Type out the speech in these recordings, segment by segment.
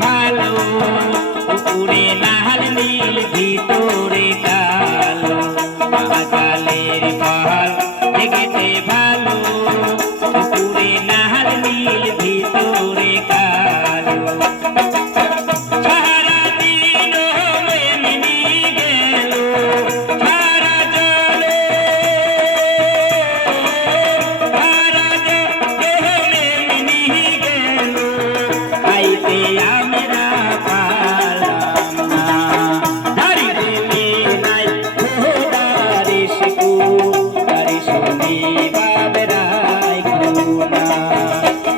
ভালো উপরে লাল নীল ভিতরে কালো মহাকালের ফল দেখতে ভালো উপরে লাল নীল ভিতরে কালো সারাদিন এমনি গেল সারা জলে এমনি গেল আইতে আমরা পালাম না ধারি দিলে নাই খোদারে শিকু তারি শুনি বাবরাই খুনা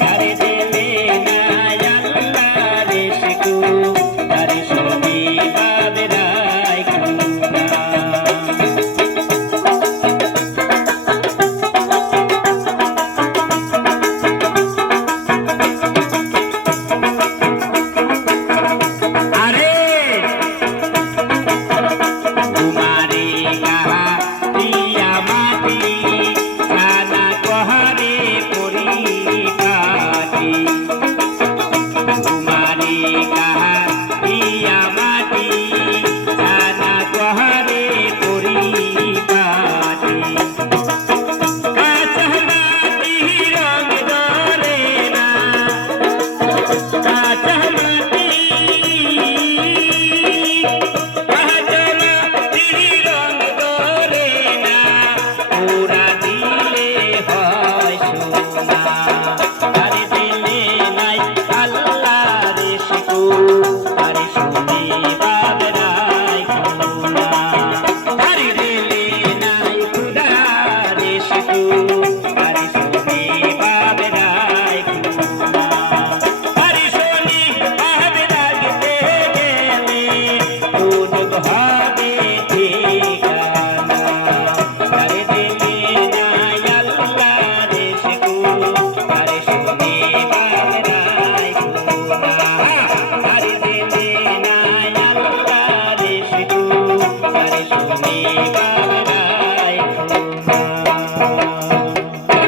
ধারি দিলে নাই আল্লাহরে শিকু তারি শুনি বাবরাই খুনা আরে তোমারে কাহা প্রিয়া মাটি নানা কহারে পরিপাটি তোমারে কাহা প্রিয়া মাটি নানা কহারে পরিপাটি কাঁচা মাটি রং ধরে না কাঁচা মাটি রং ধরে না ওরা দিলে হয় সোনা আরে দিলে নাই আল্লাহরে শিকু আরে শুনি বাবরাই খুনা আরে দিলে নাই খুদারে শিকু আরে শুনি বাবরাই খুনা আরে শুনি বাবরাগতে গেলে কোন হবে ঠিকানা আরে দিলে নাই আল্লাহরে শিকু আরে শুনি বাবরাই খুনা আরে দিলে নাই আল্লাহরে শিকু আরে শুনি বাবরাই